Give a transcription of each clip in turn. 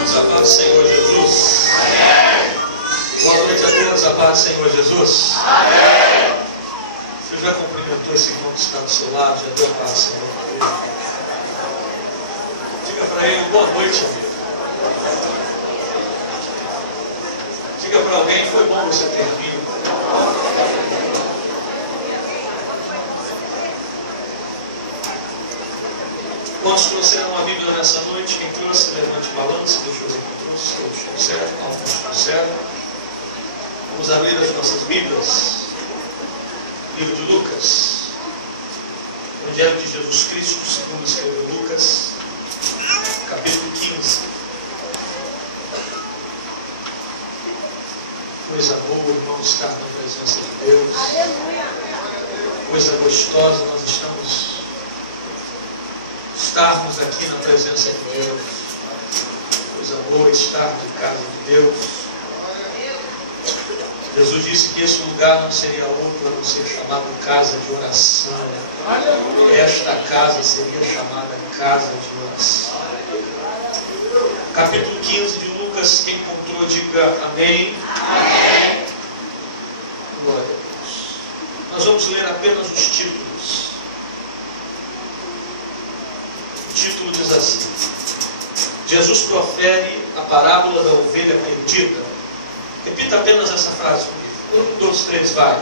todos, a paz do Senhor Jesus. Amém. Boa noite a todos, a paz do Senhor Jesus. Amém. Você já cumprimentou esse irmão que está do seu lado? Já deu a paz do Senhor? Diga para ele, boa noite, amigo. Diga para alguém, foi bom você ter vindo. Quantos trouxeram uma Bíblia nessa noite? Quem trouxe, levante o balanço. Deixa eu ver quem trouxe. Todos trouxeram, alguns trouxeram. Vamos abrir as nossas Bíblias. Livro de Lucas. Evangelho de Jesus Cristo, segundo escreveu Lucas. Capítulo 15. Coisa boa, irmão, estar na presença de Deus. Aleluia. Coisa gostosa, nós estarmos aqui na presença de Deus. Coisa boa estar de casa de Deus. Jesus disse que esse lugar não seria outro a não ser chamado casa de oração. Esta casa seria chamada casa de oração. Capítulo 15 de Lucas, quem encontrou, diga amém. Amém. Glória a Deus. Nós vamos ler apenas os títulos. O título diz assim: Jesus profere a parábola da ovelha perdida. Repita apenas essa frase comigo. 1, 2, 3, vai.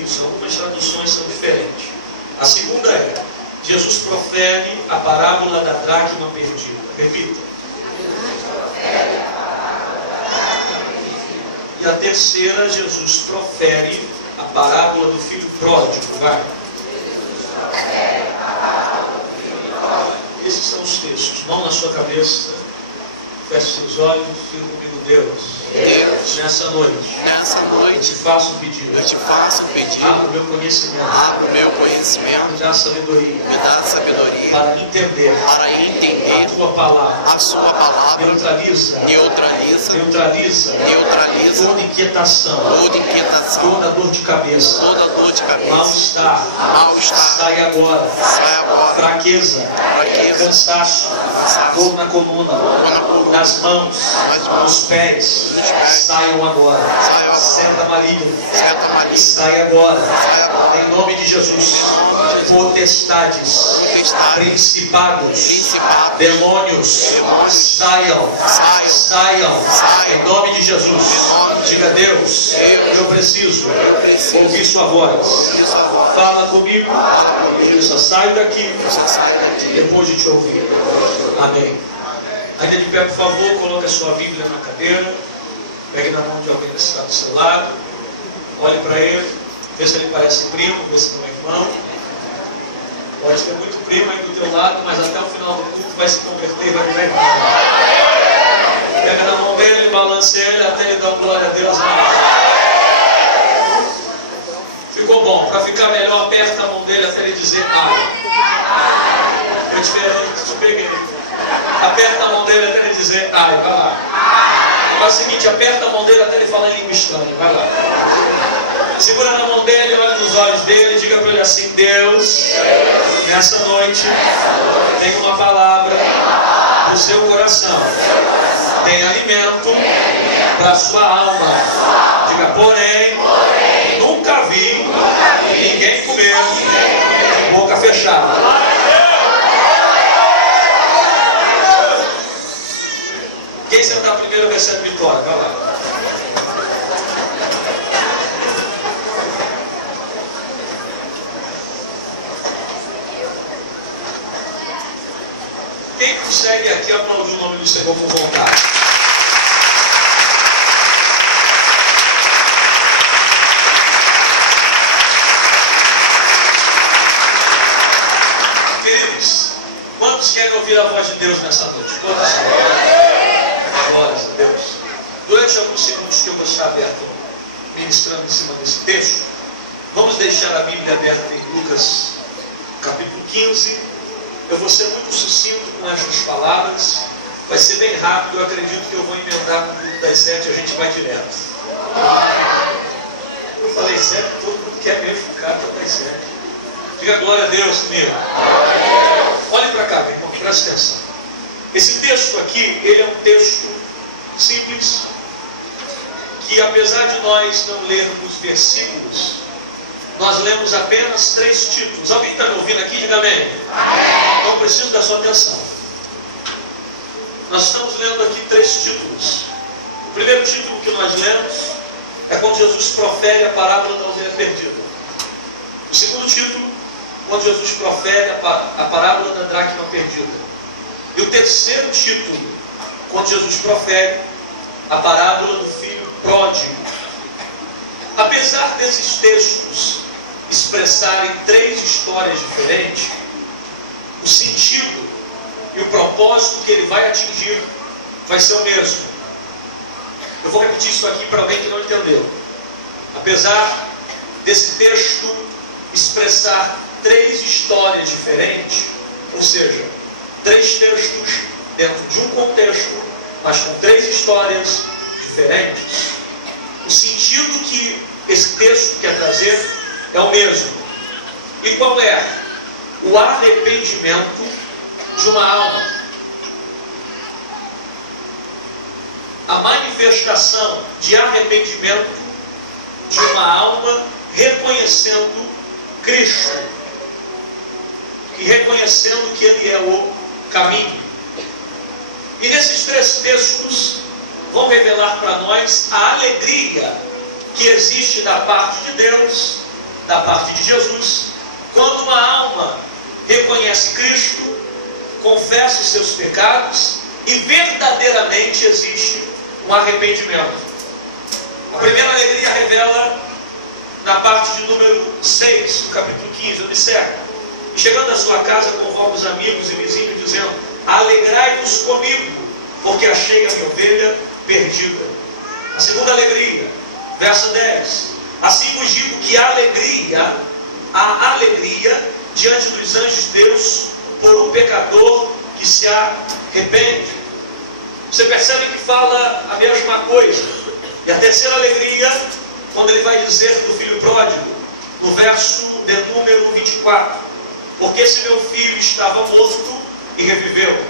Isso, algumas traduções são diferentes. A segunda é: Jesus profere a parábola da dracma perdida. Repita. E a terceira, Jesus profere a parábola do filho pródigo. Vai. Esses são os textos. Mão na sua cabeça. Feche seus olhos. Fica comigo, Deus. Nessa noite. Eu te faço um pedido. Abra o meu conhecimento. Me dá sabedoria. Para entender. A tua palavra. Neutraliza. Toda inquietação. Toda dor de cabeça. Mal-estar. Sai agora. Fraqueza. Cansaço. Dor na coluna. Nas mãos. Nos pés. Saiam agora. Senta maligno. Sai agora. Em nome de Jesus. Potestades. Principados. Demônios. Saiam. Em nome de Jesus. Diga: Deus, eu preciso ouvir sua voz. Fala comigo. Eu só saio daqui depois de te ouvir. Amém. Ainda de pé, por favor, coloque a sua Bíblia na cadeira. Pegue na mão de alguém que está do seu lado. Olhe para ele. Vê se ele parece primo, vê se não é irmão. Pode ter muito primo aí do teu lado, mas até o final do culto vai se converter e vai virar irmão. Pega na mão dele, balance ele até ele dar um glória a Deus. Ficou bom. Para ficar melhor, aperta a mão dele até ele dizer ai. Eu te peguei. Aperta a mão dele até ele dizer ai. Vai lá. Faz o seguinte, aperta a mão dele até ele falar em língua estranha. Vai lá. Segura na mão dele, olha nos olhos dele e diga para ele assim: Deus, nessa noite, tem uma palavra no seu coração. Tem alimento para a sua alma. Diga: porém, nunca vi ninguém comer de boca fechada. Quem sentar primeiro recebe vitória. Vai lá. Quem consegue aqui aplaudir o nome do Senhor com vontade? Queridos, quantos querem ouvir a voz de Deus nessa noite? Todos? Glórias a Deus. Durante alguns segundos que eu vou estar aberto, ministrando em cima desse texto, vamos deixar a Bíblia aberta em Lucas, capítulo 15. Eu vou ser muito sucinto com estas palavras. Vai ser bem rápido. Eu acredito que eu vou emendar com o culto das 7 e a gente vai direto. Eu falei 7, todo mundo quer mesmo ficar até das 7. Diga glória a Deus comigo. Olhe para presta atenção. Esse texto aqui, ele é um texto simples, que apesar de nós não lermos versículos, nós lemos apenas 3 títulos. Alguém está me ouvindo aqui? Diga amém. Não preciso da sua atenção. Nós estamos lendo aqui 3 títulos. O primeiro título que nós lemos é quando Jesus profere a parábola da ovelha perdida. O segundo título, quando Jesus profere a parábola da dracma perdida. E o terceiro título, quando Jesus profere a parábola do filho pródigo. Apesar desses textos expressarem 3 histórias diferentes, o sentido e o propósito que ele vai atingir vai ser o mesmo. Eu vou repetir isso aqui para alguém que não entendeu. Apesar desse texto expressar 3 histórias diferentes, ou seja, 3 textos dentro de um contexto, mas com 3 histórias diferentes, o sentido que esse texto quer trazer é o mesmo. E qual é? O arrependimento de uma alma. A manifestação de arrependimento de uma alma reconhecendo Cristo e reconhecendo que Ele é o caminho. E nesses 3 textos vão revelar para nós a alegria que existe da parte de Deus, da parte de Jesus, quando uma alma reconhece Cristo, confessa os seus pecados e verdadeiramente existe um arrependimento. A primeira alegria revela na parte de número 6, do capítulo 15, observa. E chegando à sua casa, convoca os amigos e vizinhos, dizendo: alegrai-vos comigo, porque achei a minha ovelha perdida. A segunda alegria, verso 10. Assim vos digo que há alegria diante dos anjos de Deus por um pecador que se arrepende. Você percebe que fala a mesma coisa. E a terceira alegria, quando ele vai dizer do filho pródigo, no verso de número 24: porque esse meu filho estava morto e reviveu,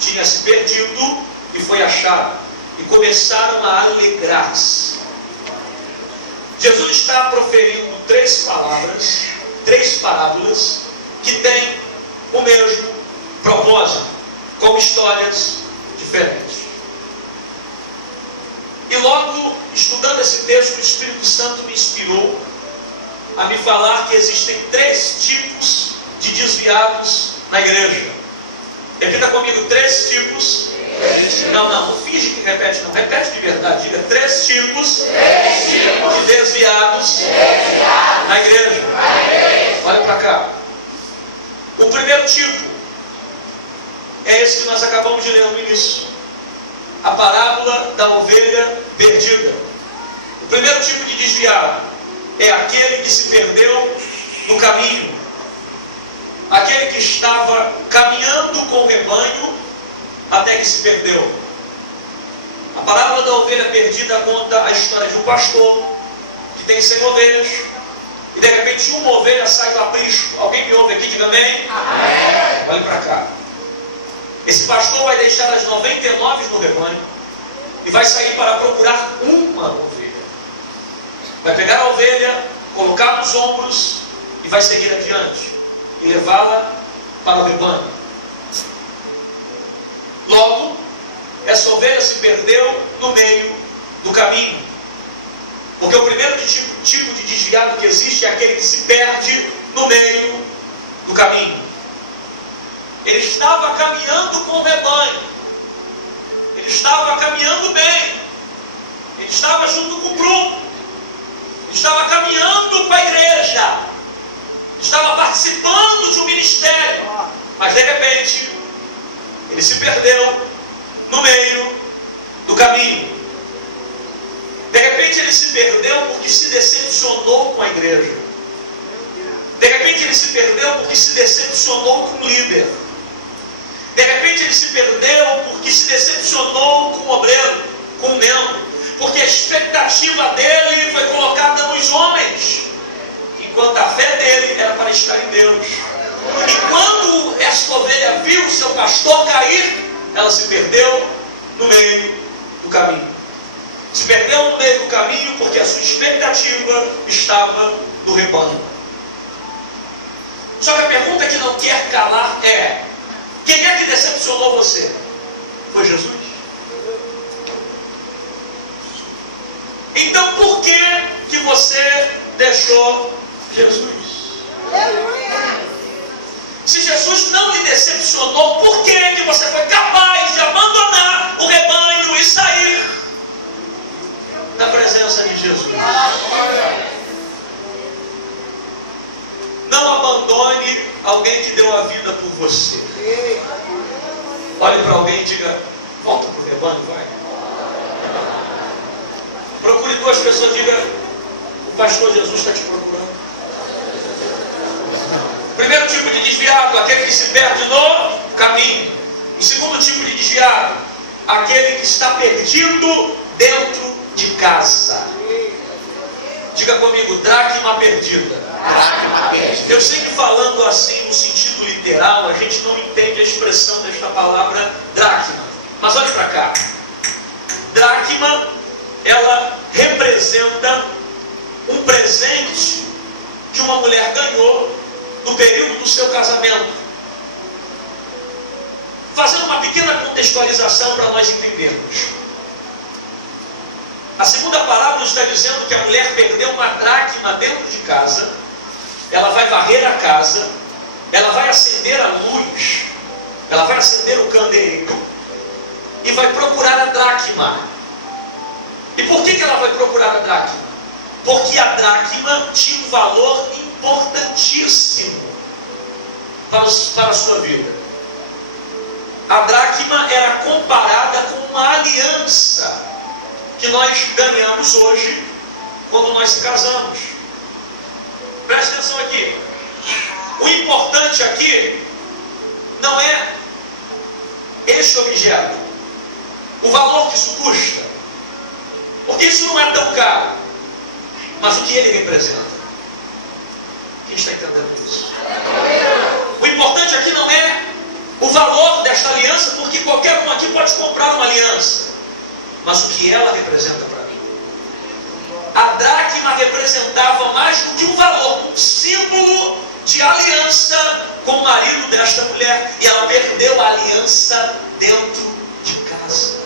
tinha se perdido e foi achado. E começaram a alegrar-se. Jesus está proferindo 3 palavras, 3 parábolas, que têm o mesmo propósito, com histórias diferentes. E logo, estudando esse texto, o Espírito Santo me inspirou a me falar que existem 3 tipos de desviados na igreja. Repita comigo: 3 tipos. Não finge que repete, não. Repete de verdade. Diga: 3 tipos de desviados na igreja. Olha para cá. O primeiro tipo é esse que nós acabamos de ler no início. A parábola da ovelha perdida. O primeiro tipo de desviado é aquele que se perdeu no caminho. Aquele que estava caminhando com o rebanho até que se perdeu. A parábola da ovelha perdida conta a história de um pastor que tem 100 ovelhas e de repente uma ovelha sai do aprisco. Alguém me ouve aqui? Diga amém. Amém. Olhe para cá. Esse pastor vai deixar as 99 no rebanho e vai sair para procurar uma ovelha. Vai pegar a ovelha, colocar nos ombros e vai seguir adiante e levá-la para o rebanho. Logo, essa ovelha se perdeu no meio do caminho. Porque o primeiro tipo de desviado que existe é aquele que se perde no meio do caminho. Ele estava caminhando com o rebanho. Ele estava caminhando bem. Ele estava junto com o grupo. Ele estava caminhando com a igreja. Estava participando de um ministério. Mas de repente, ele se perdeu no meio do caminho. De repente ele se perdeu porque se decepcionou com a igreja. De repente ele se perdeu porque se decepcionou com o líder. De repente ele se perdeu porque se decepcionou com o obreiro, com o membro. Porque a expectativa dele foi colocada nos homens, enquanto a fé dele era para estar em Deus. E quando esta ovelha viu seu pastor cair, ela se perdeu no meio do caminho. Se perdeu no meio do caminho porque a sua expectativa estava no rebanho. Só que a pergunta que não quer calar é: quem é que decepcionou você? Foi Jesus? Então por que você deixou Jesus? Se Jesus não lhe decepcionou, por que você foi capaz de abandonar o rebanho e sair da presença de Jesus? Não abandone alguém que deu a vida por você. Olhe para alguém e diga: volta para o rebanho, vai. Procure duas pessoas e diga: o pastor Jesus está te procurando. Primeiro tipo de desviado, aquele que se perde no caminho. O segundo tipo de desviado, aquele que está perdido dentro de casa. Diga comigo: dracma perdida. Eu sei que falando assim no sentido literal, a gente não entende a expressão desta palavra dracma. Mas olhe para cá. Dracma, ela representa um presente que uma mulher ganhou no período do seu casamento. Fazendo uma pequena contextualização para nós entendermos. A segunda parábola está dizendo que a mulher perdeu uma dracma dentro de casa. Ela vai varrer a casa, ela vai acender a luz, ela vai acender o candeeiro e vai procurar a dracma. E por que ela vai procurar a dracma? Porque a dracma tinha um valor importantíssimo para a sua vida. A dracma era comparada com uma aliança que nós ganhamos hoje quando nós se casamos. Preste atenção aqui. O importante aqui não é este objeto, o valor que isso custa, porque isso não é tão caro, mas o que ele representa. Quem está entendendo isso? O importante aqui não é o valor desta aliança, porque qualquer um aqui pode comprar uma aliança, mas o que ela representa para mim. A dracma representava mais do que um valor, um símbolo de aliança com o marido desta mulher, e ela perdeu a aliança dentro de casa.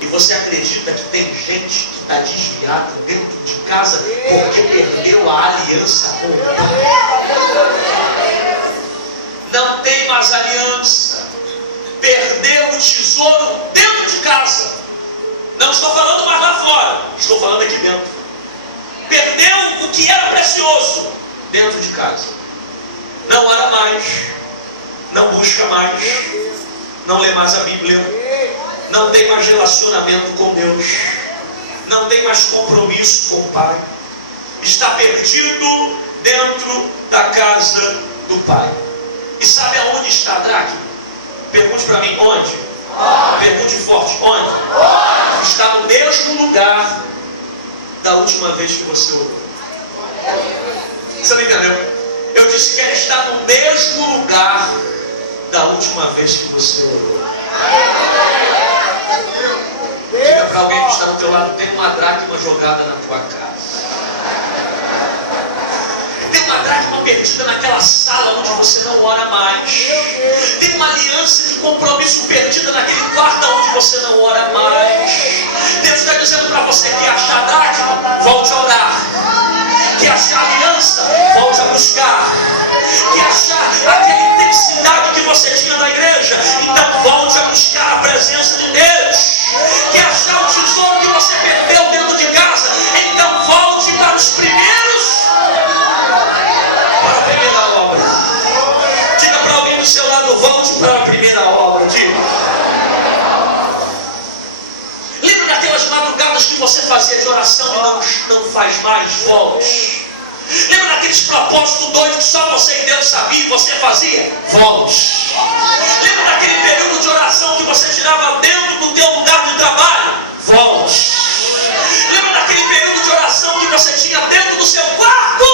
E você acredita que tem gente que está desviada dentro de casa porque perdeu a aliança com o pai? Não tem mais aliança. Perdeu o tesouro dentro de casa. Não estou falando mais lá fora, estou falando aqui dentro. Perdeu o que era precioso dentro de casa. Não ora mais, não busca mais, não lê mais a Bíblia, não tem mais relacionamento com Deus, não tem mais compromisso com o Pai. Está perdido dentro da casa do Pai. E sabe aonde está a dracma? Pergunte para mim: onde? Pergunte forte: onde? Está no mesmo lugar da última vez que você orou. Você não entendeu? Eu disse que ela está no mesmo lugar da última vez que você orou. Diga para alguém que está do teu lado: tem uma dracma jogada na tua casa. Tem uma dracma perdida naquela sala onde você não ora mais. Tem uma aliança de compromisso perdida naquele quarto onde você não ora mais. Deus está dizendo para você que achar a dracma, volte a orar. Que achar a aliança, volte a buscar. Que achar aquela intensidade que você tinha na igreja, então volte a buscar a presença de Deus. Que achar o tesouro que você perdeu dentro de casa, então volte para os primeiros, para a primeira obra. Diga para alguém do seu lado: volte para a primeira obra. Diga. Lembra daquelas madrugadas que você fazia de oração e não faz mais? Volte. Lembra daqueles propósitos doidos que só você e Deus sabia e você fazia? Volte. Lembra daquele período de oração que você tirava dentro do teu lugar de trabalho? Volte. Lembra daquele período de oração que você tinha dentro do seu quarto?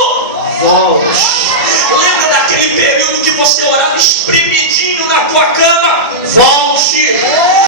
Volte. Lembra daquele período que você orava espremidinho na tua cama